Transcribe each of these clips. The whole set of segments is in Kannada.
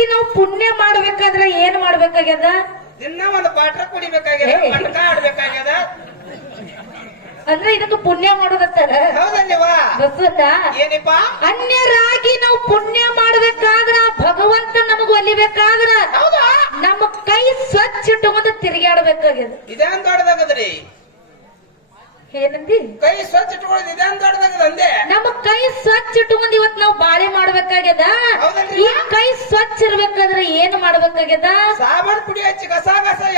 ಅನ್ಯರಾಗಿ ನಾವು ಪುಣ್ಯ ಮಾಡ್ಬೇಕಾದ್ರೆ ಏನ್ ಮಾಡ್ಬೇಕಾಗ್ಯದ? ದಿನ ಒಂದು ಪಾಠ ಕುಡಿಬೇಕಾಗ್ಯದ, ಪಟಕ ಆಡ್ಬೇಕಾಗ್ಯದ. ಅಂದ್ರೆ ಇದಕ್ಕೆ ಪುಣ್ಯ ಮಾಡೋದತ್ತಾರ. ಹೌದಲ್ವಾ ಬಸವಣ್ಣ? ಏನಿಪ್ಪ? ಅನ್ಯರಾಗಿ ನಾವು ಪುಣ್ಯ ಮಾಡ್ಬೇಕಾದ್ರ ಭಗವಂತ ನಮಗ್ ಒಲಿಬೇಕಾದ್ರ ಹೌದಾ? ನಮ್ಮ ಕೈ ಸ್ವಚ್ಛ ಇಟ್ಟುಕೊಂಡು ತಿರುಗಾಡ್ಬೇಕಾಗ್ಯದ. ಇದೇನ್ ದೊಡ್ಡದಾಗದ್ರಿ? ಏನಂದಿ? ಕೈ ಸ್ವಚ್ಛ ಇಟ್ಕೊಳ್ಳೋದು ಇದೇನ್ ದೊಡ್ಡದಾಗದ ಅಂದೆ. ನಮ್ಮ ಕೈ ಸ್ವಚ್ಛ ಇಟ್ಟುಕೊಂಡು ಇವತ್ ನಾವು ಬಾಳೆ ಮಾಡ್ಬೇಕಾಗ್ಯದ. ಈ ಕೈ ಸ್ವಚ್ಛ ಇರ್ಬೇಕಾದ್ರೆ ಏನ್ ಮಾಡ್ಬೇಕಾಗ್ಯದ? ಸಾಬಾನ್ ಪುಡಿ ಹಚ್ಚಿ ಗಸ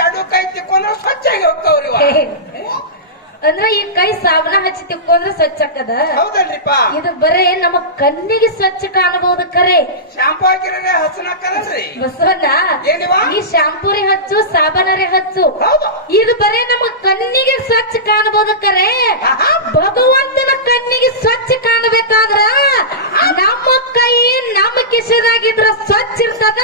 ಎರಡು ಕೈ ತಿಕ್ಕೊಂಡ್ರೆ ಸ್ವಚ್ಛ ಆಗಿ ಹೋಗ್ತಾವ್ರಿ. ಅಂದ್ರೆ ಈ ಕೈ ಸಾಬನ ಹಚ್ಚಿ ತಿಕ್ಕೊಂಡ್ರೆ ಸ್ವಚ್ಛ ಆಕದ. ಹೌದಲ್ರಿಪ್ಪ? ಇದು ಬರೇ ನಮ್ಮ ಕಣ್ಣಿಗೆ ಸ್ವಚ್ಛ ಕಾಣಬಹುದು ಕರೆ. ಶಾಂಪೂ ಹಾಕಿದ್ರೆ ಹಸನಾಕಲ್ರಿ ಬಸವಣ್ಣ? ಏನಿವ? ಈ ಶಾಂಪೂರಿ ಹಚ್ಚು, ಸಾಬನರಿ ಹಚ್ಚು, ಹೌದು. ಇದು ಬರೇ ನಮ್ಮ ಕಣ್ಣಿಗೆ ಸ್ವಚ್ಛ ಕಾಣಬಹುದು ಕರೆ. ಭಗವಂತನ ಕಣ್ಣಿಗೆ ಸ್ವಚ್ಛ ಕಾಣಬೇಕಾದ್ರ ನಮ್ಮ ಕೈ ನಮ್ಮ ಕಿಸೆದಾಗಿದ್ರ ಸ್ವಚ್ಛ ಇರ್ತದ.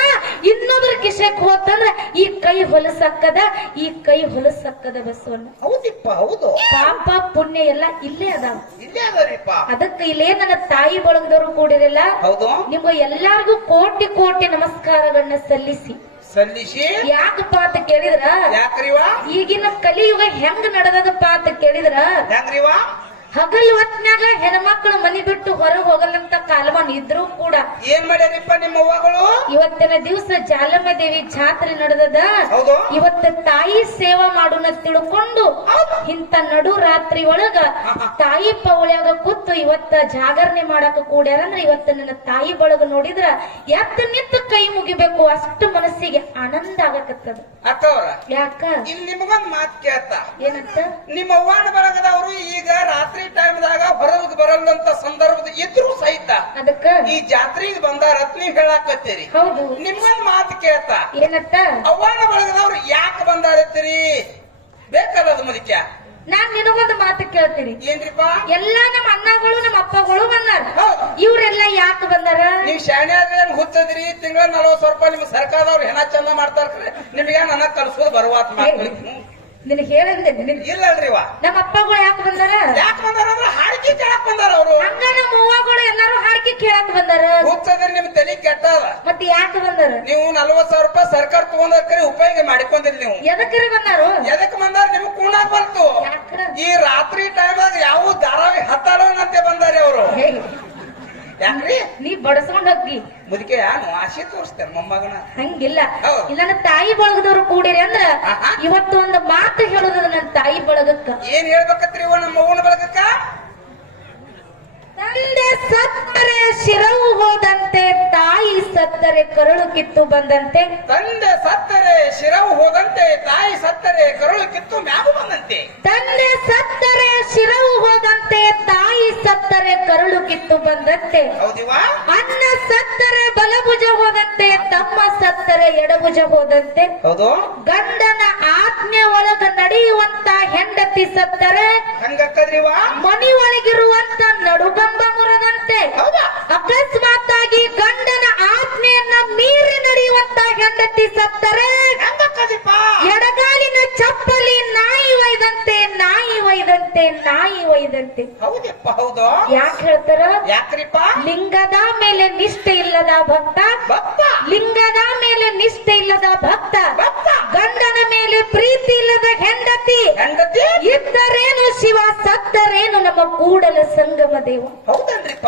ಇನ್ನೊಬ್ರ ಕಿಸೆಕ್ ಹೋತಂದ್ರ ಈ ಕೈ ಹೊಲಸಕ್ಕದ, ಈ ಕೈ ಹೊಲಸಕ್ಕದ. ಬಸವಣ್ಣ? ಹೌದಿಪ್ಪ, ಹೌದು. ಪಾಪ ಪುಣ್ಯ ಎಲ್ಲ ಇಲ್ಲೇ ಅದಾವ. ಇಲ್ಲೇ ಅದರಿಪ್ಪ. ಅದಕ್ಕೆ ಇಲ್ಲೇ ನನ್ನ ತಾಯಿ ಬಳಗದವರು ಕೂಡಿರಲ್ಲ. ಹೌದು. ನಿಮ್ಗೆ ಎಲ್ಲಾರ್ಗು ಕೋಟಿ ಕೋಟಿ ನಮಸ್ಕಾರಗಳನ್ನ ಸಲ್ಲಿಸಿ ಯಾಕಪ್ಪ ಅಂತ ಕೇಳಿದ್ರ, ಯಾಕ್ರಿವಾ ಈಗಿನ ಕಲಿಯುಗ ಹೆಂಗ್ ನಡೆದದಪ್ಪ ಅಂತ ಕೇಳಿದ್ರ, ಹೆಂಗ್ರಿವಾ ಹಗಲ್ ಹೊತ್ನ್ಯಾಗ ಹೆಣ್ಮಕ್ಳು ಮನಿ ಬಿಟ್ಟು ಹೊರಗೆ ಹೋಗಲ್ಲಂತ ಕಾಲಮಾನ ಇದ್ರು ಕೂಡ ಏನ್ ಮಾಡ್ಯಾರಿಪ್ಪ ನಿಮ್ಮ ಅವ್ವಗಳು? ಇವತ್ತಿನ ದಿವಸ ಜಾಲಮ್ಮ ದೇವಿ ಜಾತ್ರೆ ನಡೆದದ. ಹೌದು. ಇವತ್ತ ತಾಯಿ ಸೇವಾ ಮಾಡೋಣ ತಿಳ್ಕೊಂಡು ಇಂತ ನಡು ರಾತ್ರಿ ಒಳಗ ತಾಯಿ ಪವಳ್ಯಾಗ ಕೂತು ಇವತ್ತ ಜಾಗರಣೆ ಮಾಡಾಕ ಕೂಡ್ಯಾರಂದ್ರ ಇವತ್ತ ನನ್ನ ತಾಯಿ ಬಳಗ ನೋಡಿದ್ರ ಎತ್ತ ನಿಂತು ಕೈ ಮುಗಿಬೇಕು, ಅಷ್ಟು ಮನಸ್ಸಿಗೆ ಆನಂದ ಆಗಕತ್ತದ. ಅಕ್ಕವ್ರ ಯಾಕ? ಇಲ್ಲಿ ನಿಮಗೊಂದ್ ಮಾತು ಕೇಳ್ತ. ಏನಂತ? ನಿಮ್ಮ ಅವ್ವಾನ ಬಳಗದವರು ಈಗ ರಾತ್ರಿ ಟೈಮ್ದಾಗ ಹೊರಗ್ ಬರಲ್ಲಂತ ಸಂದರ್ಭದ ಇದ್ರು ಸಹಿತ ಅದಕ್ಕ ಈ ಜಾತ್ರೆಗೆ ಬಂದಾರತ್ ನೀವ್ ಹೇಳಾಕತ್ತೀರಿ. ಹೌದು. ನಿಮ್ಗೊಂದ್ ಮಾತು ಕೇಳ್ತ. ಏನಂತ? ಅವ್ವಾನ ಬಳಗದವ್ರು ಯಾಕೆ ಬಂದಾರತ್ತೀರಿ? ಬೇಕಲ್ಲ ಅದು ಮುದಿಕ್ಯ. ನಾನ್ ನಿನಗೊಂದು ಮಾತು ಕೇಳ್ತೀನಿ. ಏನ್ರಿಪ್ಪ? ಎಲ್ಲಾ ನಮ್ಮ ಅಣ್ಣಗಳು ನಮ್ಮ ಅಪ್ಪಗಳು ಬಂದಾರ. ಹೌದು. ಇವ್ರೆಲ್ಲ ಯಾಕೆ ಬಂದಾರ? ನೀವ್ ಶಾಣೆ ಆದ್ರೆ ಹುಚ್ಚದ್ರಿ. ತಿಂಗಳ 40,000 ರೂಪಾಯಿ ನಿಮ್ ಸರ್ಕಾರದವ್ರು ಹೆಣ ಚಂದ ಮಾಡ್ತಾರ. ನಿಮ್ಗೆ ನನಗ್ ಕಲ್ಸೋದು ಬರುವಾತ್ ಮಾತು. ನಿನಗೆ ಹೇಳಂದೆ ಇಲ್ಲಲ್ರಿವಾ? ನಮ್ಮ ಅಪ್ಪಗಳು ಯಾಕೆ ಬಂದಾರ? ಯಾಕೆ ಬಂದಾರ ಅಂದ್ರೆ ಹಾಡಿಕೆ ಕೇಳಕ್ ಬಂದಾರ ಅವರು. ಹಂಗ ನಮ್ಮ ಅವ್ವಗಳು ಎಲ್ಲಾರು ಹಾಡಿಕೆ ಕೇಳಕ್ ಬಂದಾರ. ಹುಚ್ಚದ್ರಿ ನಿಮ್ ತಲೆ ಕೆಟ್ಟದ. ಮತ್ತೆ ಯಾಕೆ ಬಂದಾರ? ನೀವು 40,000 ರೂಪಾಯಿ ಸರ್ಕಾರ ತಗೊಂಡ್ರಿ ಉಪಯೋಗ ಮಾಡಿಕೊಂಡಿರಿ. ನೀವು ಎದಕ್ಕರ ಬಂದಾರು? ಎದಕ್ ಬಂದಾರ? ನಿಮ್ಗೆ ಕೂಣಾಕ್ ಬಂತು. ಈ ರಾತ್ರಿ ಟೈಮ್ದಾಗ ಯಾವ ಧಾರಾವಿ ಹತ್ತಾಡೋನಂತೆ ಬಂದಾರೆ ಅವರು. ಯಾಕ್ರಿ? ನೀ ಬಡಸ್ಕೊಂಡ್ ಹೋಗಿ ಮುದುಕೆ ನಾನು ಆಸೆ ತೋರಿಸ್ತೇನೆ ಮೊಮ್ಮಗನ. ಹಂಗಿಲ್ಲ. ನನ್ನ ತಾಯಿ ಬಳಗದವ್ರು ಕೂಡಿರಿ ಅಂದ್ರ ಇವತ್ತು ಒಂದು ಮಾತು ಹೇಳುದ ನನ್ನ ತಾಯಿ ಬಳಗಕ್ಕ. ಏನ್ ಹೇಳ್ಬೇಕತ್ರಿ ನಮ್ಮ ಮಗನ ಬಳಗಕ್ಕ? ತಂದೆ ಸತ್ತರೆ ಶಿರವು ಹೋದಂತೆ, ತಾಯಿ ಸತ್ತರೆ ಕರುಳು ಕಿತ್ತು ಬಂದಂತೆ. ತಂದೆ ಸತ್ತರೆ ಶಿರವು ಹೋದಂತೆ, ತಾಯಿ ಸತ್ತರೆ ಕರುಳು ಕಿತ್ತು ಮ್ಯಾಗು ಬಂದಂತೆ. ತಂದೆ ಸತ್ತರೆ ಶಿರವು ಹೋದಂತೆ, ತಾಯಿ ಸತ್ತರೆ ಕರುಳು ಕಿತ್ತು ಬಂದಂತೆ. ಹೌದಿವಾ? ಅನ್ನ ಸತ್ತರೆ ಬಲಭುಜ ಹೋದಂತೆ, ತಮ್ಮ ಸತ್ತರೆ ಎಡಭುಜ ಹೋದಂತೆ. ಹೌದು. ಗಂಡನ ಆಜ್ಞೆ ಒಳಗ ನಡೆಯುವಂತ ಹೆಂಡತಿ ಸತ್ತರೆ ಹಂಗಕ್ಕದ್ರಿವಾ? ಮನಿ ಒಳಗಿರುವಂತ ನಡುಗಂಬ ಮುರದಂತೆ. ಅಕಸ್ಮಾತ್ ಆಗಿ ಗಂಡನ ಆಜ್ಞೆಯನ್ನ ಮೀರಿ ನಡೆಯುವಂತ ಹೆಂಡತಿ ಸತ್ತರೆ ಎಡಗಾಲಿನ ಚಪ್ಪಲಿ ನಾಯಿ ಒಯ್ದಂತೆ, ನಾಯಿ ಒಯ್ದಂತೆ, ನಾಯಿ ಒಯ್ದಂತೆ. ಹೌದಪ್ಪ. ಹೌದು. ಯಾಕೆ ಹೇಳ್ತಾರ? ಯಾಕ್ರಿಪ್ಪ? ಲಿಂಗದ ಮೇಲೆ ನಿಷ್ಠೆ ಇಲ್ಲದ ಭಕ್ತ, ಲಿಂಗದ ಮೇಲೆ ನಿಷ್ಠೆ ಇಲ್ಲದ ಭಕ್ತ, ಗಂಡನ ಮೇಲೆ ಪ್ರೀತಿ ಇಲ್ಲದ ಹೆಂಡತಿ ಇದ್ದರೇನು ಶಿವ, ಸತ್ತರೇನು ನಮ್ಮ ಕೂಡಲ ಸಂಗಮ ದೇವ. ಹೌದನ್ರಿಪ್ಪ?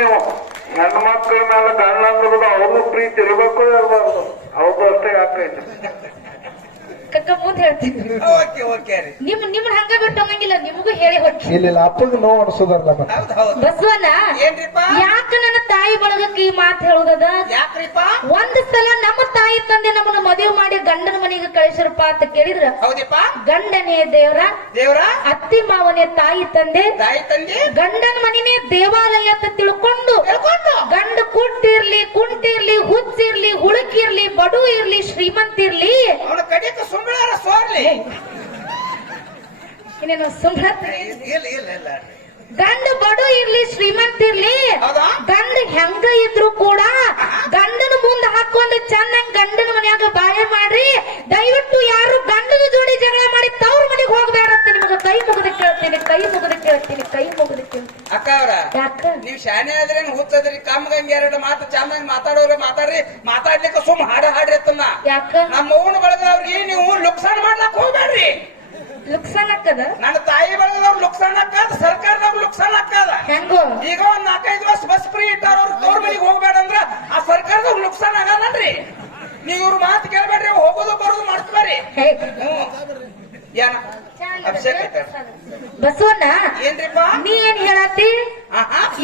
ನೀವು ಹೆಣ್ಮಕ್ಳ ಮೇಲೆ ಗಂಡ ಅವ್ರು ಪ್ರೀತಿ ಇರಬೇಕು ಇರಬಾರ್ದು. ಹೌದು ಅಷ್ಟೇ. ಯಾಕೆ ಕಕ್ಕ ಮುಂದೆ ಹೇಳ್ತೀನಿ. ನಿಮ್ಮನ್ನ ಹಂಗ ಬಿಟ್ಟು ಅನ್ನಂಗಿಲ್ಲ, ನಿಮಗೂ ಹೇಳಿ ಹೋಗಿ. ಇಲ್ಲ ಅಪ್ಪಗೆ ನೋವು ಅನ್ಸೋದಲ್ಲ. ಬಸವಣ್ಣ ಯಾಕ ನನ್ನ ತಾಯಿ ಬಳಗಕ್ಕೆ ಈ ಮಾತು ಹೇಳುದದ? ಯಾಕ್ರಿಪ್ಪ? ಒಂದ್ ಸಲ ನಮ್ಮ ತಾಯಿ ತಂದೆ ನಮ್ಮನ್ನ ಮದುವೆ ಮಾಡಿ ಗಂಡನ ಮನೆಗೆ ಕಳಿಸಿರಪ್ಪ ಅಂತ ಕೇಳಿದ್ರ, ಹೌದಪ್ಪ, ಗಂಡನೇ ದೇವರ, ಅತ್ತಿ ಮಾವನೇ ತಾಯಿ ತಂದೆ, ಗಂಡನ ಮನೆನೇ ದೇವಾಲಯ ಅಂತ ತಿಳ್ಕೊಂಡು ಗಂಡ ಕುಟ್ಟಿರ್ಲಿ, ಕುಂಟಿರ್ಲಿ, ಹುಚ್ಚಿರ್ಲಿ, ಹುಳುಕಿರ್ಲಿ, ಬಡು ಇರ್ಲಿ, ಶ್ರೀಮಂತ ಇರ್ಲಿ, ಇನ್ನೇನು ಸುಮ್ರ ಗಂಡ ಬಡು ಇರ್ಲಿ, ಶ್ರೀಮಂತ ಇರ್ಲಿ, ಗಂಡ ಹೆಂಗ ಇದ್ರು ಕೂಡ ಗಂಡನ ಮುಂದೆ ಹಾಕೊಂಡು ಚೆನ್ನಾಗಿ ಗಂಡನ ಮನ್ಯಾಗ ಬಾಳೆ ಮಾಡ್ರಿ. ದಯವಿಟ್ಟು ಯಾರು ಗಂಡನ ಜೋಡಿ ಜಗಳ ಮಾಡಿ ತವ್ರ ಮನೆಗೆ ಹೋಗ್ಬೇಡಂತ ನಿಮ್ಗೆ ಕೈ ಮುಗಿದ ಕೇಳ್ತೀನಿ, ಕೈ ಮುಗಿದ ಕೇಳ್ತೀನಿ, ಕೈ ಮುಗಿದ ಕೇಳ್ತೀನಿ. ಅಕ್ಕ ಅವ್ರ, ಯಾಕ ನೀವ್ ಶಾನೆ ಆದ್ರೆ ಹುಚ್ಚದ್ರಿ, ಕಮ್ಗಂಗೆ 2 ಮಾತು ಚೆನ್ನಾಗಿ ಮಾತಾಡ ಮಾಡೋರು ಮಾತಾಡ್ರಿ, ಮಾತಾಡ್ಲಿಕ್ಕೆ ಸುಮ್ ಹಾಡ್ರಿ ಅತ್ತನ್ನ. ಯಾಕ ನಮ್ಮ ಅವ್ನ ಬಳಗದವ್ರಿಗೆ ನೀವು ಲುಕ್ಸಾನ್ ಮಾಡ್ಲಕ್ ಹೋಗ್ಬೇಡ್ರಿ. ಲುಕ್ಸಾನ್ ಹಾಕದ ನನ್ನ ತಾಯಿ ಬಳಗದವ್ರು ಲುಕ್ಸಾನ್ ಹಾಕದ, ಸರ್ಕಾರದವ್ರು ಲುಕ್ಸಾನ್ ಹಾಕದ. ಹೆಂಗೋ ಈಗ ಒಂದ್ 4-5 ವರ್ಷ ಬಸ್ ಫ್ರೀ ಇಟ್ಟಾರ, ಅವ್ರ ತವ್ರ ಮನೆಗೆ ಹೋಗ್ಬೇಡ ಅಂದ್ರ ಆ ಸರ್ಕಾರದವ್ರು ಲುಕ್ಸಾನ್ ಆಗಲ್ಲನ್ರಿ. ನೀವ್ ಇವ್ರ ಮಾತು ಕೇಳ್ಬೇಡ್ರಿ, ಹೋಗೋದು ಬರೋದು ಮಾಡ್ತೀರಿ. ಹೇ ಏನ ಅಭಿಷೇಕ್ ಐತೆ ಬಸವಣ್ಣ, ಏನ್ರಿಪ್ಪ ನೀ ಏನ್ ಹೇಳತ್ತಿ?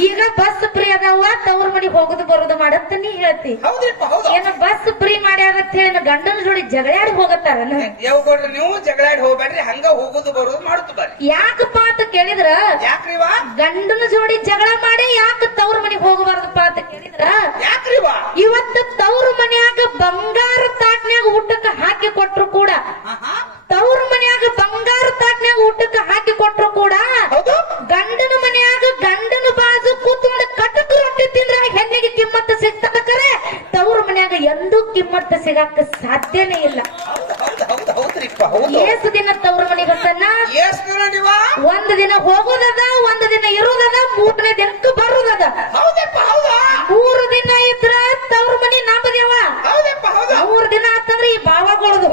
ಈಗ ಬಸ್ ಫ್ರೀ ಅದಾವ, ತವ್ರ ಮನಿಗ್ ಹೋಗುದು ಬರೋದು ಮಾಡತ್ತ ನೀ ಹೇಳ್ತಿ. ಹೌದ್ರಿಪ್ಪ, ಹೌದು. ಏನ ಬಸ್ ಫ್ರೀ ಮಾಡ್ಯಾರತ್ತ ಹೇಳಿ ಗಂಡನ ಜೋಡಿ ಜಗಳಾಡಿ ಹೋಗತ್ತಾರನ? ಯಾವ ಕೊಡ್ರಿ ನೀವು ಜಗಳಾಡಿ ಹೋಗ್ಬೇಡ್ರಿ, ಹಂಗ ಹೋಗುದು ಬರೋದು ಮಾಡುತ್ತ ಬರ್ರಿ. ಯಾಕಪ್ಪ ಅಂತ ಕೇಳಿದ್ರ, ಯಾಕ್ರಿವಾ ಗಂಡನ ಜೋಡಿ ಜಗಳ ಮಾಡಿ ಯಾಕ ತವ್ರ ಮನಿಗ್ ಹೋಗಬಾರ್ದಪ್ಪ ಅಂತ ಕೇಳಿದ್ರ, ಯಾಕ್ರಿವಾ ಇವತ್ತು ತವ್ರ ಮನ್ಯಾಗ ಬಂಗಾರ ತಾಟ್ನ್ಯಾಗ ಊಟಕ್ಕೆ ಹಾಕಿ ಕೊಟ್ರು ಕೂಡ, ತವ್ರ ಮನ್ಯಾಗ ಬಂಗಾರ ತಾಟ್ನ್ಯಾಗ ಊಟಕ್ಕೆ ಹಾಕಿ ಕೊಟ್ರು ಕೂಡ, ಹೌದು. ಗಂಡನ ಮನ್ಯಾಗ ಗಂಡನ ಬಾಜು ಕೂತ್ಕೊಂಡು ಕಟಕ ರೊಟ್ಟಿ ತಿಂದ್ರ ಹೆಣ್ಣಿಗೆ ಕಿಮ್ಮತ್ತು ಸಿಗ್ತದ ಕರೆ, ತವ್ರ ಮನ್ಯಾಗ ಎಂದೂ ಕಿಮ್ಮತ್ತು ಸಿಗಾಕ ಸಾಧ್ಯನೇ ಇಲ್ಲ. ಹೌದ್ರಿಪ್ಪ, ಹೌದು. ಏಸು ದಿನ ತವ್ರ ಮನೆಗೆ ಸಣ್ಣ, ಎಷ್ಟ್ ದಿನ ನೀವಾ? ಒಂದ್ ದಿನ ಹೋಗೋದದ, ಒಂದ್ ದಿನ ಇರೋದದ, 3ನೇ ದಿನಕ್ಕೆ ಬರುದದ. ಹೌದಪ್ಪ, ಹೌದಾ? 3 ದಿನ ಇದ್ರ ತವ್ರ ಮನಿ ನಂಬದೇವ. ಹೌದಪ್ಪ, ಹೌದಾ? 3 ದಿನ ಆತಂದ್ರ ಈ ಬಾವಗಳದು.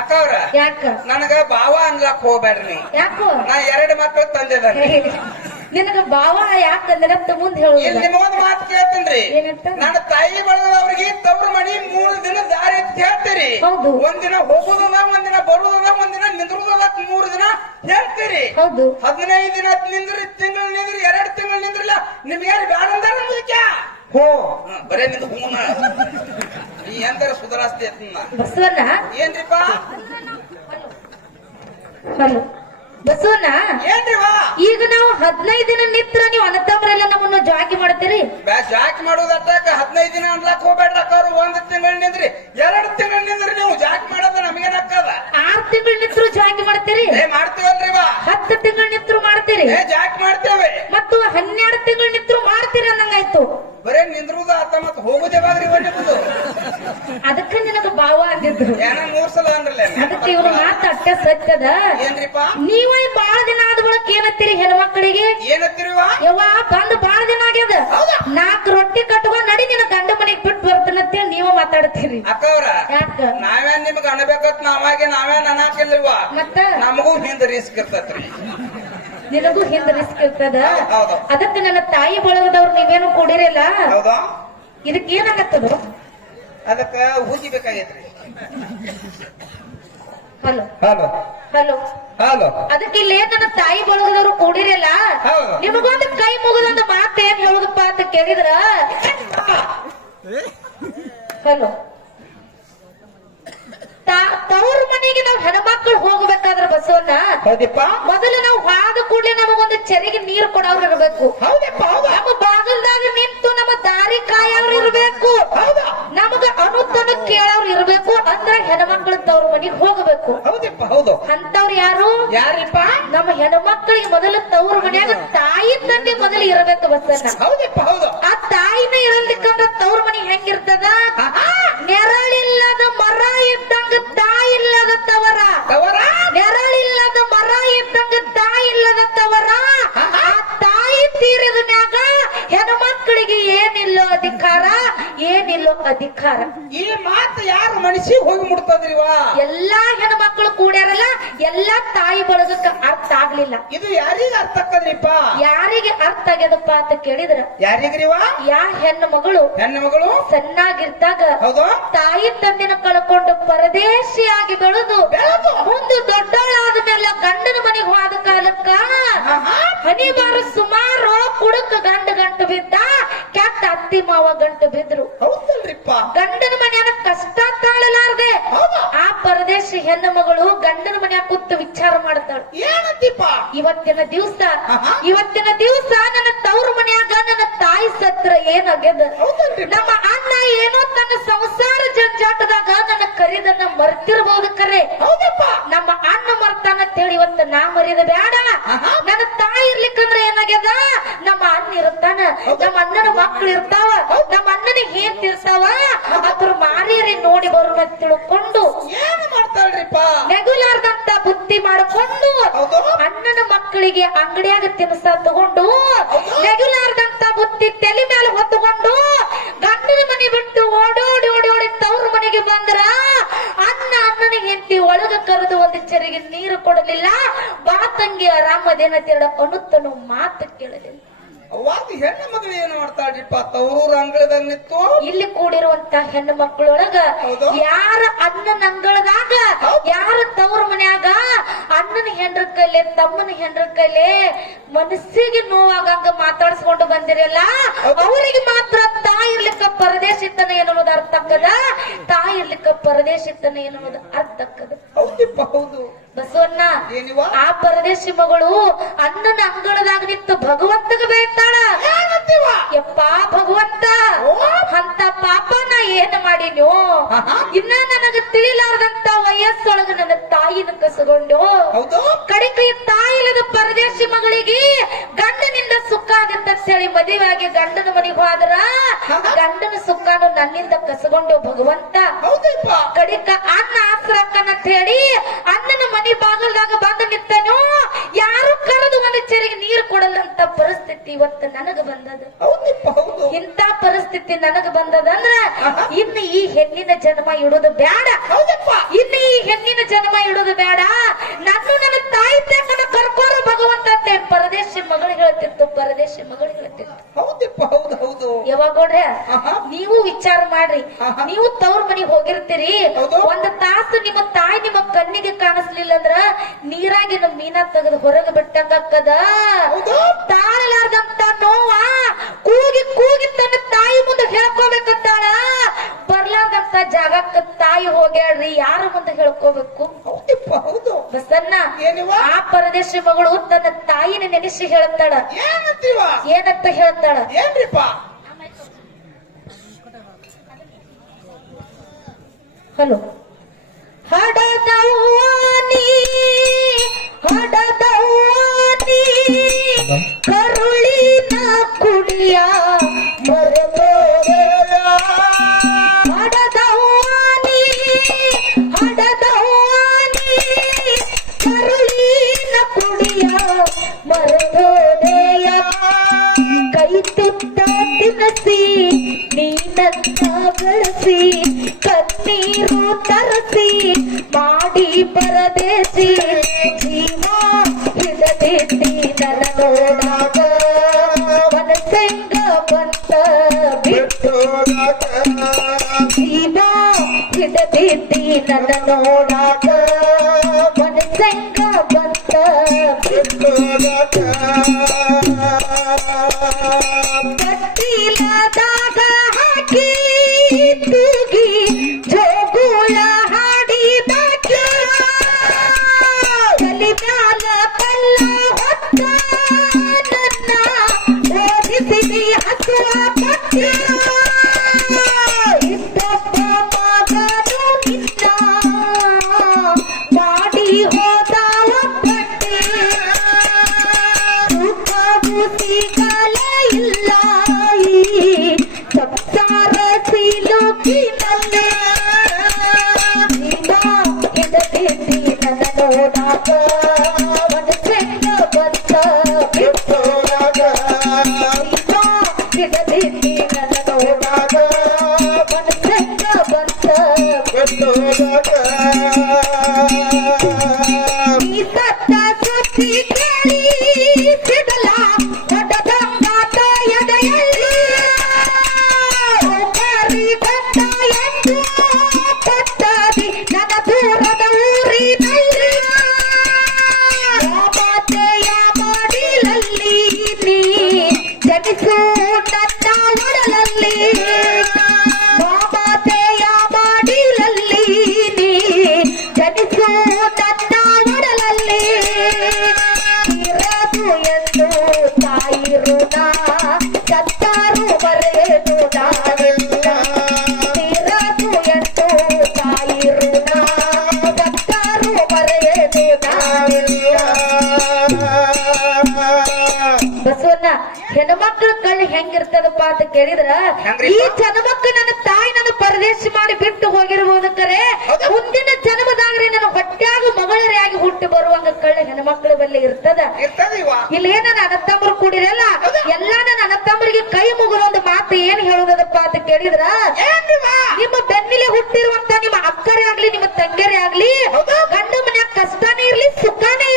ಅಕ್ಕವ್ರ, ಯಾಕ ನನಗ ಬಾವ ಅನ್ಲಕ್ ಹೋಗ್ಬೇಡ್ರಿ ನೀವು. ಯಾಕೋ ನಾ 2 ಮಕ್ಕಳು ತಂದಿದ್ದಾನೆ. ನಿನಗ ಬಾವ ಯಾಕಂದ್ರೆ ಮುಂದೆ ಇಲ್ಲಿ ಹೇಳುದಿಲ್ಲ. ನಿಮಗೊಂದು ಮಾತು ಕೇಳ್ತೇನ್ರಿ. ಏನಂತ? ನನ್ನ ತಾಯಿ ಬಳಗದವ್ರಿಗೆ ತವ್ರ ಮನಿ 3 ದಿನ ದಾರಿ ಅಂತ ಹೇಳ್ತೀರಿ. ಹೌದು. ಒಂದಿನ ಹೋಗುದದ, ಒಂದಿನ ಬರುದದ, ಒಂದಿನ ನಿಂದ್ರುದದ, 3 ದಿನ ಹೇಳ್ತೀರಿ. ಹೌದು. 15 ದಿನ ನಿಂದ್ರಿ, ತಿಂಗಳು ನಿಂದ್ರಿ, 2 ತಿಂಗಳು ನಿಂದ್ರಿಲ್ಲ, ನಿಮ್ಗೆ ಯಾರು ಬ್ಯಾಡ ಅಂದಾರ ಮುದುಕ್ಯಾ? ಹೋ ಬರೇ ನಿಂದ ಹೂನ ನೀ ಎಂದಾರ ಸುಧಾರಿಸ್ತಿ ಅತ್ನ. ಬಸವಣ್ಣ, ಏನ್ರಿಪ್ಪ? ಹಲೋ ಬಸವಣ್ಣ, ಏನ್ರಿವಾ? ಈಗ ನಾವು 15 ದಿನ ನಿತ್ರ ನೀವು ಅನತಮ್ರೆಲ್ಲ ನಮ್ಮನ್ನ ಜಾಗಿ ಮಾಡ್ತೀರಿ. ಜಾಕ್ ಮಾಡೋದಟ್ಟಾಕ 15 ದಿನ ಅನ್ಲಕ್ ಹೋಗ್ಬೇಡ್ರ ಅಕ್ಕವ್ರು. 1 ತಿಂಗಳು ನಿಂದ್ರಿ, 2 ತಿಂಗಳು ನಿಂದ್ರಿ, ನೀವು ಜಾಕ್ ಮಾಡೋದ ನಮಗೇನಕ್ಕದ? 6 ತಿಂಗಳು ನಿತ್ರು ಜಾಗಿ ಮಾಡ್ತೀರಿ, ಮಾಡ್ತೀವಲ್ರಿವಾ? 10 ತಿಂಗಳು ನಿತ್ರು ಮಾಡ್ತೀರಿ, ಜಾಕ್ ಮಾಡ್ತೇವೆ. ಮತ್ತು 12 ತಿಂಗಳು ನಿತ್ರು ಮಾಡ್ತೀರಿ ಅನ್ನಂಗಾಯ್ತು. ಬರೇ ನಿಂದ್ರುದ ಆತ ಮತ್ ಹೋಗುದೇ ಬಾಗ್ರಿ ನಿಮ್ಮದು. ಅದಕ್ಕೆ ನಿನಗ ಬಾವ ಅಂದಿದ್ದು. ಏನ 3 ಸಲ ಅಂದ್ರಲ್ಲ. ಅದಕ್ಕೆ ಇವ್ರು ಮಾತು ಅಷ್ಟೇ ಸತ್ಯದ. ಏನ್ರಿಪ್ಪ? ನೀವೇ ಬಾಳ ದಿನ ಆದ ಬಳಕ ಏನತ್ತೀರಿ ಹೆಣ್ಮಕ್ಳಿಗೆ? ಏನತ್ತಿರಿವಾ? ಯವ್ವ ಬಂದ್ ಬಾಳ ದಿನ ಆಗ್ಯದ, 4 ರೊಟ್ಟಿ ಕಟ್ಕೊಂಡ್ ನಡಿ ನಿನ್ನ ಗಂಡ ಮನೆಗ್ ಬಿಟ್ಟು ಬರ್ತನಂತೇಳಿ ನೀವು ಮಾತಾಡ್ತೀರಿ. ಅಕ್ಕವ್ರ, ಯಾಕ ನಾವೇನ್ ನಿಮ್ಗೆ ಅನ್ಬೇಕತ್ ನಾವಾಗೆ ನಾವೇನ್ ಅನ್ನಾಕಿಲ್ವಾ? ಮತ್ತ ನಮಗೂ ಹಿಂದ ರಿಸ್ಕ್ ಇರ್ತತ್ರಿ. ನಿನಗೂ ಹಿಂದ ರಿಸ್ಕ್ ಇರ್ತದ. ಹೌದು. ಅದಕ್ಕೆ ನನ್ನ ತಾಯಿ ಬಳಗದವ್ರು ನೀವೇನು ಕೊಡಿರಲ್ಲ, ಹೌದಾ? ಇದಕ್ಕೆ ಏನಾಗತ್ತದ? ಅದಕ್ಕ ಹೂಗಿಬೇಕಾಗೈತ್ರಿ. Hello hello hello hello. ಅದಕ್ಕೆ ಇಲ್ಲೇ ನನ್ನ ತಾಯಿ ಬಳಗದವ್ರು ಕೂಡಿರಲ್ಲ, ಹೌದು. ನಿಮಗೊಂದು ಕೈ ಮುಗಿದೊಂದು ಮಾತು ಏನ್ ಹೇಳುದಪ್ಪ ಅಂತ ಕೇಳಿದ್ರ, ಹಲೋ ತವ್ರ ಮನೆಗೆ ನಾವು ಹೆಣ್ಮಕ್ಳು ಹೋಗ್ಬೇಕಾದ್ರ ಬಸವಣ್ಣ, ಹೌದಪ್ಪ, ಮೊದಲು ನಾವು ಹಾದ ಕೂಡಲೇ ನಮಗೊಂದು ಚೆರಿಗೆ ನೀರು ಕೊಡೋರು ಇರಬೇಕು. ಹೌದಪ್ಪ, ಹೌದಾ? ನಮ್ಮ ಬಾಗಲ್ದಾಗ ನಿಂತು ನಮ್ಮ ದಾರಿ ಕಾಯವ್ರು ಇರಬೇಕು, ಹೌದಾ? ನಮಗ ಅನುದಾನ ಕೇಳವ್ರು ಇರಬೇಕು. ಅಂದ್ರ ಹೆಣ್ಮಕ್ಳು ತವ್ರ ಮನೆಗೆ ಹೋಗಬೇಕು. ಹೌದಪ್ಪ, ಹೌದು. ಅಂತವ್ರು ಯಾರು? ಯಾರಿಪ್ಪ? ನಮ್ಮ ಹೆಣ್ಮಕ್ಳಿಗೆ ಮೊದಲು ತವ್ರ ಮನ್ಯಾಗ ತಾಯಿ ತಂದೆ ಮೊದಲು ಇರಬೇಕು ಬಸಣ್ಣ. ಹೌದಪ್ಪ, ಹೌದು. ಆ ತಾಯಿನ ಇರಲಿಕ್ಕಂದ್ರ ತವ್ರ ಮನಿ ಹೆಂಗಿರ್ತದ? ನೆರಳಿಲ್ಲದ ಮರ ಇದ್ದಂಗ ತಾಯಿಲ್ಲದ ತವರ, ನೆರಳಿಲ್ಲದ ಮರ ಇದ್ದಂಗ ತಾಯಿಲ್ಲದ ತವರ. ಆ ತಾಯಿ ತೀರಿದ ಮ್ಯಾಗ ಹೆಣ್ಮಕ್ಳಿಗೆ ಏನಿಲ್ಲೋ ಅಧಿಕಾರ, ಏನಿಲ್ಲೋ ಅಧಿಕಾರ. ಈ ಮಾತು ಯಾರು ಮನಸ್ಸಿಗೆ ಹೋಗಿ ಮುಟ್ತದ್ರಿವಾ? ಎಲ್ಲಾ ಹೆಣ್ಮಕ್ಳು ಕೂಡ್ಯಾರಲ್ಲ, ಎಲ್ಲಾ ತಾಯಿ ಬಳಗಕ್ಕೆ ಅರ್ಥ ಆಗ್ಲಿಲ್ಲ. ಇದು ಯಾರಿಗ ಅರ್ಥ ಆಕ್ಕದ್ರಿಪ್ಪ? ಯಾರಿಗೆ ಅರ್ಥ ಆಗ್ಯದಪ್ಪ ಅಂತ ಕೇಳಿದ್ರ, ಯಾರಿಗ್ರಿವಾ? ಹೆಣ್ಣು ಮಗಳು ಹೆಣ್ಣು ಮಗಳು ಸಣ್ಣಾಗಿರ್ತಾಗ ಹೌದು ತಾಯಿ ತಂದಿನ ಕಳ್ಕೊಂಡು ಪರದೇಶಿಯಾಗಿ ಬೆಳೆದು ಮುಂದೆ ದೊಡ್ಡವಳಾದ ಮೇಲೆ ಗಂಡನ ಮನೆಗೆ ಹೋದ ಕಾಲಕ್ಕ ಹನಿಬಾರ ಸುಮಾರು ಕುಡಕ ಗಂಟು ಬಿದ್ದ, ಕೆಟ್ಟ ಅತ್ತಿ ಮಾವ ಗಂಟು ಬಿದ್ರು. ಹೌದಲ್ರಿಪ್ಪ? ಗಂಡನ ಮನೆಯ ಕಷ್ಟ ತಾಳಲಾರದೆ ಆ ಪರದೇಶಿ ಹೆಣ್ಣು ಮಗಳು ಗಂಡನ ಮನೆಯ ಕೂತು ವಿಚಾರ ಮಾಡ್ತಾಳೆ. ಏನಂತಿಪ್ಪ? ಇವತ್ತಿನ ದಿವಸ ನನ್ನ ತವ್ರ ಮನೆಯಾಗ ನನ್ನ ತಾಯಿ ಸತ್ರ ಏನಾಗ್ಯದ? ನಮ್ಮ ಅಣ್ಣ ಏನೋ ತನ್ನ ಸಂಸಾರ ಜಂಜಾಟದಾಗ ನನ್ನ ಕರಿದನ್ನ ಮರ್ತಿರ್ಬಹುದು ಕರೆ, ನಮ್ಮ ಅಣ್ಣ ಮರ್ತಾನ ಅಂತೇಳಿ ಇವತ್ತು ನಾ ಮರಿದ ಬ್ಯಾಡ. ನನ್ನ ತಾಯಿ ಇರ್ಲಿಕ್ಕಂದ್ರೆ ಏನಾಗ್ಯದ? ನಮ್ಮ ಅಣ್ಣ ಇರ್ತಾನ, ನಮ್ಮ ಅಣ್ಣನ ಮಕ್ಳು ಇರ್ತಾವ, ನಮ್ಮ ಅಣ್ಣನಿಗೆ ಏನ್ ತಿರ್ತಾವ, ಅದ್ರ ಮಾರಿಯರಿ ನೋಡಿ ಬರುವ ತಿಳ್ಕೊಂಡು ಏನು ಮಾಡ್ತಾಳ್ರಿಪ್ಪ? ನೆಗುಲಾರ್ದಂತ ಬುದ್ಧಿ ಮಾಡಿಕೊಂಡು ಅಣ್ಣನ ಮಕ್ಕಳಿಗೆ ಅಂಗಡಿಯಾಗ ತಿನ್ಸ ತಗೊಂಡು, ನೆಗುಲಾರ್ದಂತ ಬುದ್ಧಿ ತಲೆ ಮೇಲೆ ಹೊತ್ತುಕೊಂಡು ಕೇಳಲಿಲ್ಲ. ಬಾ ತಂಗಿ ಆರಾಮದೇನಂತೇಳ ಅನ್ನುತ್ತನು ಮಾತು ಕೇಳಲಿಲ್ಲ. ಅವಾಗ ಹೆಣ್ಣು ಮಗಳು ಏನು ಮಾಡ್ತಾಳ್ರಿಪ್ಪ? ತವ್ರೂರ ಅಂಗಳದಾಗ ನಿಂತು ಇಲ್ಲಿ ಕೂಡಿರುವಂತ ಹೆಣ್ಣು ಮಕ್ಕಳೊಳಗ ಹೌದು. ಯಾರ ಅಣ್ಣನ ಅಂಗಳದಾಗ ಯಾರ ತವ್ರ ಮನ್ಯಾಗ ಅಣ್ಣನ ಹೆಂಡ್ರ ಕೈಲೆ ತಮ್ಮನ ಹೆಂಡ್ರ ಕೈಲೆ ಮನಸ್ಸಿಗೆ ನೋವಾಗಂಗ ಮಾತಾಡ್ಸ್ಕೊಂಡು ಬಂದಿರಲ್ಲ, ಅವರಿಗೆ ಮಾತ್ರ ತಾಯಿ ಇರ್ಲಿಕ್ಕ ಪರದೇಶಿತನ ಏನನ್ನೋದು ಅರ್ಥ ಆಕ್ಕದ. ತಾಯಿ ಇರ್ಲಿಕ್ಕ ಪರದೇಶಿತನ ಏನನ್ನೋದು ಅರ್ಥ ಆಕ್ಕದ. ಹೌದಿಪ್ಪ ಹೌದು. ಬಸವಣ್ಣ ಏನಿವ? ಆ ಪರದೇಶಿ ಮಗಳು ಅಣ್ಣನ ಅಂಗಳದಾಗ ನಿಂತು ಭಗವಂತಗ ಬೇಯ್ತಾಳ. ಯಪ್ಪ ಭಗವಂತ, ಅಂತ ಪಾಪ ನಾ ಏನ್ ಮಾಡೀನು? ಇನ್ನ ನನಗ ತಿಳಿಲಾರ್ದಂತ ವಯಸ್ಸೊಳಗ ನನ್ನ ತಾಯಿನ ಕಸಗೊಂಡು ಹೌದು. ಕಡಿಕೆ ತಾಯಿಲದ ಪರದೇಶಿ ಮಗಳಿಗೆ ಗಂಡನಿಂದ ಸುಖ ಆಗತ್ತ ಹೇಳಿ ಮದುವೆಯಾಗಿ ಗಂಡನ ಮನೆಗೆ ಹೋದ್ರ ಗಂಡನ ಸುಖನು ನನ್ನಿಂದ ಕಸಗೊಂಡು ಭಗವಂತ. ಹೌದಿಪ್ಪ. ಕಡಿಕ ಅನ್ನ ಆಸರಕ್ಕನಂತ ಹೇಳಿ ಅಣ್ಣನ ಮನೆ ಬಾಗಲ್ದಾಗ ಬಂದು ನಿಂತನು. ಯಾರು ಕರೆದು ಒಂದು ಚೆರಿಗೆ ನೀರು ಕೊಡಲ್ಲಂತ ಪರಿಸ್ಥಿತಿ ಇವತ್ತು ನನಗ ಬಂದದ. ಹೌದಿಪ್ಪ ಹೌದು. ಇಂತ ಪರಿಸ್ಥಿತಿ ನನಗ ಬಂದದಂದ್ರ ಇನ್ನು ಈ ಹೆಣ್ಣಿನ ಜನ್ಮ ಇಡುದು ಬೇಡ. ಹೌದಪ್ಪ. ಇನ್ನು ಈ ಹೆಣ್ಣಿನ ಜನ್ಮ ಇಡುದು ಬೇಡ. ನನ್ನ ತಾಯಿ ತಕ್ಕನ ಕರ್ಕೋರು ಭಗವಂತ ಅಂತ ಪರದೇಶಿ ಮಗಳು ಹೇಳ್ತಿತ್ತು. ಪರದೇಶಿ ಮಗಳು ಹೇಳ್ತಿತ್ತು. ಹೌದಿಪ್ಪ ಹೌದು ಹೌದು. ಯಾವಾಗೋಡ್ರೆ ನೀವು ವಿಚಾರ ಮಾಡ್ರಿ. ನೀವು ತವ್ರ ಮನೆಗೆ ಹೋಗಿರ್ತೀರಿ, ಹೌದು. ಒಂದ್ ತಾಸು ನಿಮ್ಮ ತಾಯಿ ನಿಮ್ಮ ಕಣ್ಣಿಗೆ ಕಾಣಿಸ್ಲಿಲ್ಲ ಅಂದ್ರ ನೀರಾಗಿನ ಮೀನಾ ತೆಗೆದು ಹೊರಗೆ ಬಿಟ್ಟಂಗಕ್ಕದ. ಹೌದು. ತಾಳಲಾರ್ದಂತ ನೋವ ಕೂಗಿ ಕೂಗಿ ತನ್ನ ತಾಯಿ ಮುಂದೆ ಹೇಳ್ಕೋಬೇಕಂತಾಳ. ಬರ್ಲಾರ್ದಂತ ಜಾಗಕ್ಕ ತಾಯಿ ಹೋಗ್ಯಾಳ್ರಿ, ಯಾರ ಮುಂದೆ ಹೇಳ್ಕೋಬೇಕು? ಹೌದಿಪ್ಪ ಹೌದು. ಬಸನ್ನ ಏನಿವ? ಆ ಪರದೇಶಿ ಮಗಳು ತನ್ನ ತಾಯಿನ ನೆನೆಸಿ ಹೇಳ್ತಾಳ. ಏನಂತೀವ? ಏನಂತ ಹೇಳ್ತಾಳ? ಏನ್ರಿಪ್ಪ? ಹಲೋ. ಹಡದವ್ವಾನಿ ಹಡದವ್ವಾನಿ ಕರುಳಿನ ಕುಡಿಯ ಮರೆತೋದೆಯ. ಹಡದವ್ವಾನಿ ಹಡದವ್ವಾನಿ ಕರುಳಿನ ಕುಡಿಯ ಮರೆತೋದೆಯ. ಕೈ ತುತ್ತ ತಿನಸಿ ನೀನನ್ನ ಬೆಳೆಸಿ ಕಣ್ಣೀರು ತರಸಿ ಮಾಡಿ ಪರದೇಶಿ ಜೀವ ಹಿಡದಿದ್ದಿ ನನ್ನ ನೋಡಾಗ ಮನಸ್ಸೆಂಗ ಬಂತ ಬಿಟ್ಟು ಜೀವ ಹಿಡದಿದ್ದಿ ನನ್ನ ನೋಡಾಗ ಮನಸ್ಸೆಂಗ ಬಂತ ಬಿಟ್ಟು ಕಟ್ಟಿಲದಾಗ ಹಾಕಿ ತೂಗಿ ಜೋಗುಳ ಹಾಡಿದಾಗ ಕಲಿಮ್ಯಾಲ ಕಲ್ಲ ಹೊತ್ತ ನನ್ನ ಓದಿಸಿದಿ ಹಸುವ ಪಕ್ಕ. ಇದ್ದಪ್ಪ ಮಗನು ನಿನ್ನ ಮಾಡಿ ಹೋದ ಒಬ್ಬಟ್ಟೆ. ಸುಖವು ಸಿಗಲೇ ಇಲ್ಲ ಈ ಸಂಸಾರ ಸಿಲುಕಿನಲ್ಲೇ. ಜೀವ ಹಿಡದಿದ್ದಿ ನನ್ನ ನೋಡಾಗ ಮನಸ್ಸೆಂಗ ಬಂತ ಬಿಟ್ಟು. ಜೀವ ಹಿಡದಿದ್ದಿ ನನ್ನ ನೋಡಾಗ ಮನಸ್ಸೆಂಗ ಬಂತ ಬಿಟ್ಟು. ಈ ಸತ್ತ ಸುದ್ದಿ ಕೇಳಿ ಸಿಡಲ ಹೊಡೆದಂಗಾತ ಎದೆಯಲ್ಲಿ. ಒಬ್ಬರಿ ಗಂಡ ಎಂದು ಪಟ್ಟದಿ ನನ್ನ ದೂರದ ಊರಿನಲ್ಲಿ. ಮಾತೆಯ ಮಾಡಿಲಲ್ಲಿ ನೀ ಜನಿಸು ನನ್ನ ಒಡಲಲ್ಲಿ. ಮಾತೆಯ ಮಾಡಿಲಲ್ಲಿ ನೀ ಜನಿಸು ನನ್ನ ಒಡಲಲ್ಲಿ. ಇರದು ಎಂದು ತಾಯಿ ಋಣ ಸತ್ತಾರು ಮರೆಯದು ನಾವೆಲ್ಲ. ಇರದು ಎಂದು ತಾಯಿ ಋಣ ಸತ್ತಾರು ಮರೆಯದು ನಾವೆಲ್ಲ. ಬಸವಣ್ಣ, ಹೆಣ್ಮಕ್ಳ ಕಣ್ಣು ಹೆಂಗಿರ್ತದಪ್ಪ ಅಂತ ಕೇಳಿದ್ರ ಈ ಜನ್ಮಕ್ಕ ನನ್ನ ತಾಯಿ ನನ್ನ ಪರದೇಶಿ ಮಾಡಿ ಬಿಟ್ಟು ಹೋಗಿರ್ಬೋದು ಕರೆ, ಮುಂದಿನ ಜನ್ಮದಾಗ್ರಿ ನನ್ನ ಹೊಟ್ಟ್ಯಾಗ ಮಗಳರಿಯಾಗಿ ಹುಟ್ಟಿ ಬರುವಂಗ ಕಳ್ಳ ಹೆಣ್ಮಕ್ಳ ಬಲ್ಲಿ ಇರ್ತದ. ಇಲ್ಲೇನ ನನ್ನ ಅಣ್ಣತಮ್ಮರು ಕೂಡಿರಲ್ಲ, ಎಲ್ಲಾ ನನ್ನ ಅಣ್ಣತಮ್ಮರಿಗೆ ಕೈ ಮುಗಿದ ಒಂದು ಮಾತು ಏನ್ ಹೇಳುದಪ್ಪ ಅಂತ ಕೇಳಿದ್ರ, ನಿಮ್ಮ ಬೆನ್ನಿಲೆ ಹುಟ್ಟಿರುವಂತ ನಿಮ್ಮ ಅಕ್ಕರೇ ಆಗ್ಲಿ ನಿಮ್ಮ ತಂಗಿಯರೇ ಆಗ್ಲಿ ಗಂಡ ಮನ್ಯಾಗ ಕಷ್ಟನೇ ಇರ್ಲಿ ಸುಖನೇ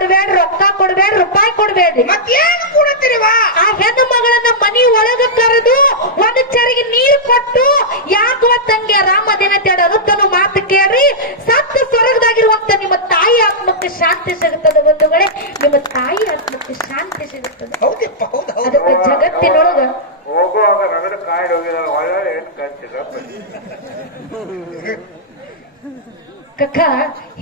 ಕೊಡ್ಬೇಡ್ರಿ, ರೊಕ್ಕ ಕೊಡ್ಬೇಡ್ರಿ, ರೂಪಾಯಿ ಕೊಡ್ಬೇಡ್ರಿ. ಮತ್ತೇನು ಕೊಡತ್ತೀರಿವಾ? ಆ ಹೆಣ್ಣು ಮಗಳನ್ನ ಮನಿ ಒಳಗ ಕರೆದು ಒಂದು ಚರಿಗೆ ನೀರು ಕೊಟ್ಟು ಯಾಕವ ತಂಗಿ ರಾಮ ದಿನ ತೇಡ ಅನ್ನುತ್ತನು ಮಾತು ಕೇಳಿ ಸತ್ತ ಸ್ವರ್ಗದಾಗಿರುವಂತ ನಿಮ್ಮ ತಾಯಿ ಆತ್ಮಕ್ಕೆ ಶಾಂತಿ ಸಿಗುತ್ತದೆ ಬಂಧುಗಳೇ. ನಿಮ್ಮ ತಾಯಿ ಆತ್ಮಕ್ಕೆ ಶಾಂತಿ ಸಿಗುತ್ತದೆ. ಹೌದಪ್ಪ, ಹೌದು ಹೌದು. ಅದಕ್ಕೆ ಜಗತ್ತಿನೊಳಗ ಹೋಗುವಾಗ ರಗಡ ಕಾಯಿಲೆ ಹೋಗಿದ ಒಳ್ಳೆ ಏನು ಕಂಚಿಲ್ಲ. ಕಕ್ಕ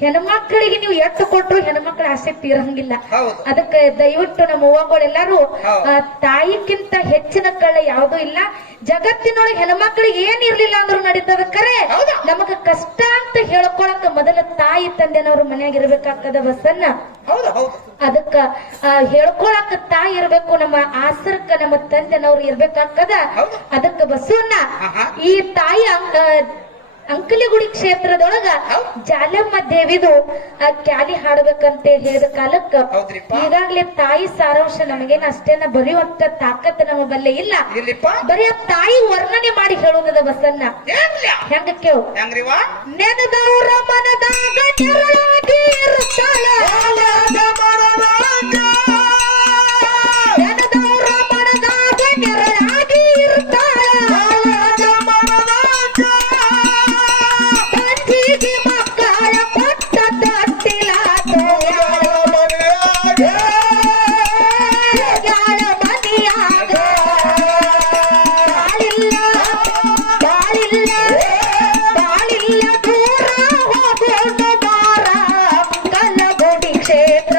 ಹೆಣ್ಮಕ್ಳಿಗೆ ನೀವು ಎಟ್ಟು ಕೊಟ್ರು ಹೆಣ್ಮಕ್ಳ ಆಸಕ್ತಿ ಇರಂಗಿಲ್ಲ. ಹೌದು. ಅದಕ್ಕೆ ದಯವಿಟ್ಟು ನಮ್ಮ ಅವ್ವಗಳೆಲ್ಲರೂ ಹೌದು. ತಾಯಿಕ್ಕಿಂತ ಹೆಚ್ಚಿನ ಕಳ್ಳ ಯಾವುದೂ ಇಲ್ಲ. ಜಗತ್ತಿನೊಳಗೆ ಹೆಣ್ಮಕ್ಳಿಗೆ ಏನಿರ್ಲಿಲ್ಲ ಅಂದ್ರೂ ನಡೀತದ. ಕರೆ ಹೌದು. ನಮಗ ಕಷ್ಟ ಅಂತ ಹೇಳ್ಕೊಳಕ ಮೊದಲ ತಾಯಿ ತಂದೆನವ್ರ ಮನ್ಯಾಗ ಇರ್ಬೇಕಾಗ್ತದ ಬಸನ್ನ. ಹೌದು ಹೌದು. ಅದಕ್ಕ ಹೇಳ್ಕೊಳಕ ತಾಯಿ ಇರ್ಬೇಕು, ನಮ್ಮ ಆಸರಕ್ಕ ನಮ್ಮ ತಂದೆನವ್ರು ಇರ್ಬೇಕಾಗ್ತದ. ಹೌದು. ಅದಕ್ಕ ಬಸವನ್ನ ಆಹಾ. ಈ ತಾಯಿ ಅಂಕಲಿಗುಡಿ ಕ್ಷೇತ್ರದೊಳಗ ಜಾಲಮ್ಮ ದೇವಿದು ಕ್ಯಾಲಿ ಹಾಡ್ಬೇಕಂತ ಹೇಳಿದ ಕಾಲಕ್ಕ ಹೌದ್ರಿಪ್ಪ. ಈಗಾಗ್ಲೇ ತಾಯಿ ಸಾರಾಂಶ ನಮಗೇನ ಅಷ್ಟೇನ ಬರೆಯುವಂತ ತಾಕತ್ ನಮ್ಮ ಬಲ್ಲೆ ಇಲ್ಲ. ಇಲ್ಲಿಪ್ಪ ಬರೀ ಆ ತಾಯಿ ವರ್ಣನೆ ಮಾಡಿ ಹೇಳುವುದದ ಬಸನ್ನ. ಏನ್ಲ? ಹೆಂಗ ಕೇಳು. ಹೆಂಗ್ರಿವಾ? ನೆನದವರ ಮನದಾಗ ನೆರಳಾಗಿ ಇರುತ್ತಾಳ, ನೆನದವರ ಮನದಾಗ ನೆರಳಾಗಿ ಇರುತ್ತಾಳ, ತಂಗಿಗೆ ಮಕ್ಕಳ ಕೊಟ್ಟ ತೊಟ್ಟಿಲ ಯಾಳ ಮನೆಯಾಗ ಬಾಳಿಲ್ಲ, ಬಾಳಿಲ್ಲ, ಬಾಳಿಲ್ಲ, ದೂರ ಹೋಗೋಣ ಬಾರ ಕಲಗುಡಿ ಕ್ಷೇತ್ರ.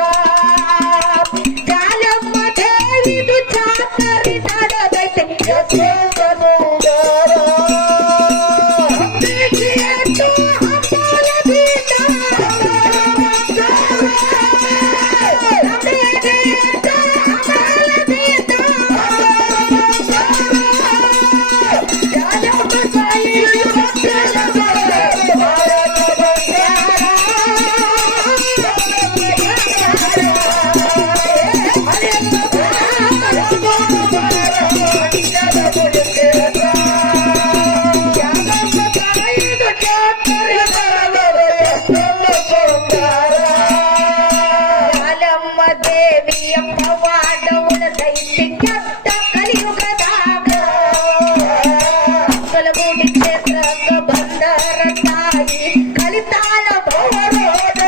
ಜಾಲಮ್ಮ ದೇವಿದು ಚಾಕರಿ ನಡೆದೈತೆ ಜಾಲಮ್ಮ ದೇವಿಯ ಪವಾಡ ಉಳದೈತಿ ಕೆಟ್ಟ ಕಲಿಯುಗದಾಗ. ಕಲಗುಡಿ ಕ್ಷೇತ್ರಕ್ಕ ಬಂದರ ತಾಯಿ ಕಲಿತಾಳ ಭವರೋಧ.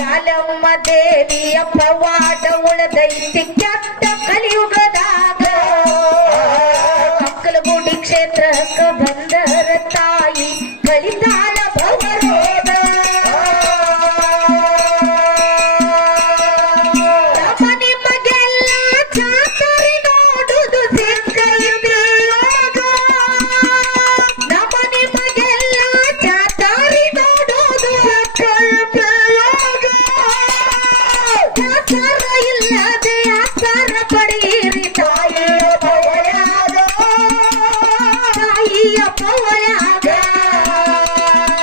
ಜಾಲಮ್ಮ ದೇವಿಯ ಪವಾಡ ಉಳದೈತಿ ಕೆಟ್ಟ ಕಲಿಯುಗದಾಗ. ಕಲಗುಡಿ ಕ್ಷೇತ್ರಕ್ಕ ಬಂದರ ತಾಯಿ ಕಲಿತಾಳ ಭವರೋಧ. ನಮ್ಮ ನಿಮಗೆಲ್ಲ ಚಾತುರಿ ನೋಡುದು ಸಿಕ್ಕೈತಿ ಯೋಗ. ನಮ್ಮ ನಿಮಗೆಲ್ಲ ಚಾತುರಿ ನೋಡುದು ಸಿಕ್ಕೈತಿ ಯೋಗ. ಆಚಾರ ಇಲ್ಲದೆ ಆಚಾರ ಪಡೆಯಿರಿ ತಾಯಿಯ ಪವಯಾಗ, ತಾಯಿಯ ಪವಯಾಗ.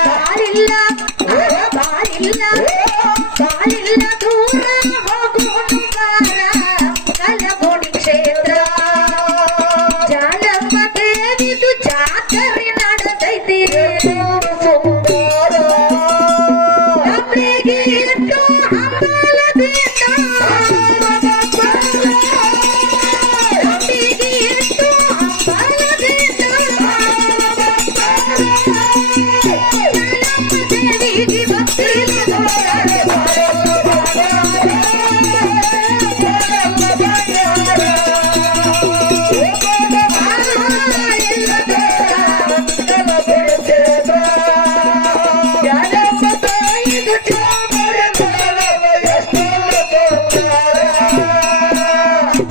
ಬಾಳಿಲ್ಲ, ಬಾಳಿಲ್ಲ, ಬಾಳಿಲ್ಲ, ದೂರ ಹೋಗೋಣ ಬಾರ ಕಲಗುಡಿ ಕ್ಷೇತ್ರ. ಜಾಲಮ್ಮ ದೇವಿದು ಜಾತ್ರೆ ನಡೆದೈತಿ ನಮ್ರಿಗೆ ಇಟ್ಟು ಹಂಬಲದಿಂದ, ನಮ್ರಿಗೆ ಇಟ್ಟು ಹಂಬಲದಿಂದ. ಜಾಲಮ್ಮ ದೇವಿಗೆ ಭಕ್ತಿಯಿಂದ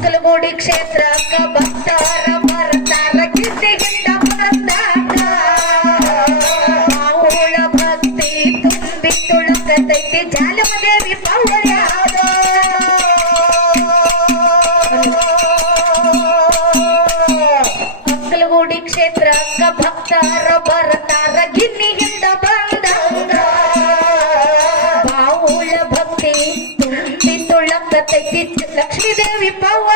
ಕಲಗುಡಿ ಕ್ಷೇತ್ರಕ್ಕ ಭಕ್ತರ ಬರ್ತಾರ ಕಿಸಿಗಿಂದ ಬಂದಾಗ. ಬಾವುಳ ಭಕ್ತಿ ತುಂಬಿ ತುಳುಕತೈತಿ ಜಾಲಮ್ಮ ದೇವಿ ಪವಯಾಗ. ಕಲಗುಡಿ ಕ್ಷೇತ್ರಕ್ಕ ಭಕ್ತರ ಬರ್ತಾರ ಗಿನ್ನಿಗಿಂದ ಬಂದಾಗ. ಬಾವುಳ ಭಕ್ತಿ ತುಂಬಿ ತುಳುಕತೈತಿ ಲಕ್ಷ್ಮೀ ದೇವಿ ಪವ